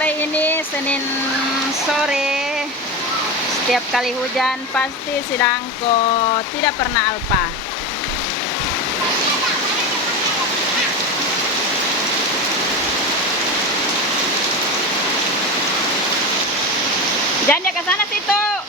sore ini, Senin sore, setiap kali hujan pasti si Dangko tidak pernah alpa. Jangan ke sana situ.